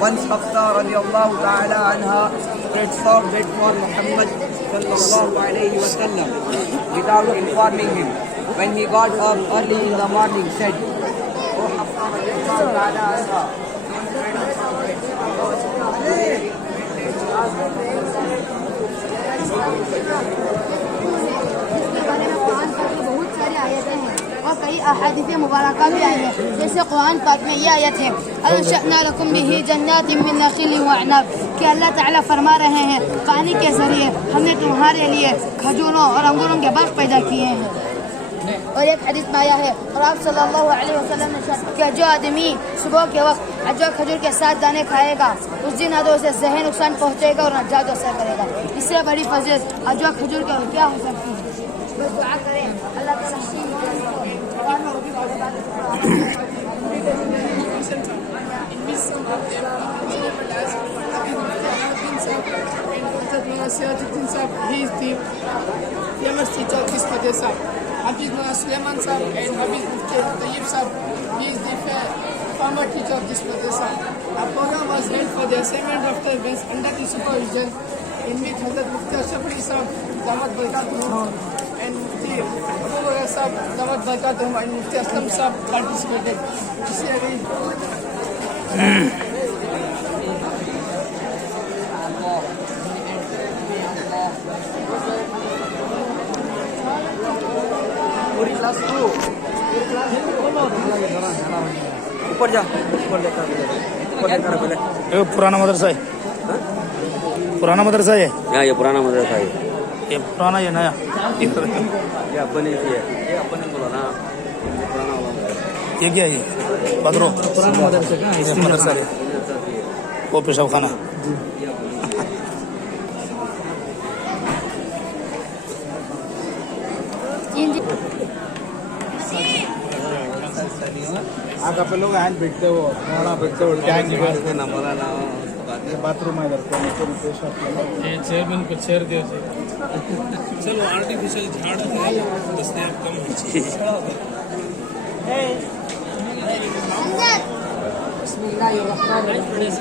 Once Hafsa radiallahu ta'ala anha spread salt bread for Muhammad sallallahu alayhi wa sallam without informing him. When he got up early in the morning, said, "O Hafsa radiallahu ta'ala anha, बहुत सारी आयतें हैं और कई अहादीस मुबारका भी आई है। जैसे कुरान पाक में ये आयत है अनशअना लकुम बिही जन्नातिन मिन नखील व अनाब कि अल्लाह ताला फरमा रहे हैं पानी के जरिए हमने तुम्हारे लिए खजूरों और अंगूरों के बाग पैदा किए हैं। और एक हदीस में आया है और आप सल्लल्लाहु अलैहि वसल्लम ने कहा कि जो आदमी सुबह के वक्त अजवा खजूर के साथ दाने खाएगा उस दिन ना तो उसे ज़हनी नुकसान पहुँचेगा और न जादू असर करेगा। इससे बड़ी फजीलत अजवा खजूर के क्या हो सकती है। बस दुआ करें अल्लाह ताला He is the famous teacher of this madrasa. Hafiz Mullah Sulaiman Sahab and Hafiz Mufti Tayyib Sahab. He is the former teacher of this madrasa. A program was held for the assignment of the events under the supervision in which Hazrat Mufti Ashraf Sahab, Damat Barakatuh, and Mufti Abu Bakr Sahab, Damat Barakatuh, and Mufti Aslam Sahab participated. This is ऊपर जा ऊपर लेकर पहले ये पुराना मदरसा है। पुराना मदरसा है यहाँ ये पुराना मदरसा है। ये पुराना ये नया ये अपने है, ये अपने बोला ना पुराना वाला ये क्या है ये बदरो पुराना मदरसा का ये मदरसा है वो पेशा खाना ಆಗ ಪೆಲ್ಲೋಗ ಹ್ಯಾಂಡ್ ಬಿಡ್ತೇವೆ ನೋಡ ಬಿಡ್ತೇವೆ ಟ್ಯಾಂಕ್ बाथरूम है इधर चेयरमैन को चेयर दिया चलो आर्टिफिशियल झाड़ दस्तयाब कम बिस्मिल्लाहिर्रहमानिर्रहीम।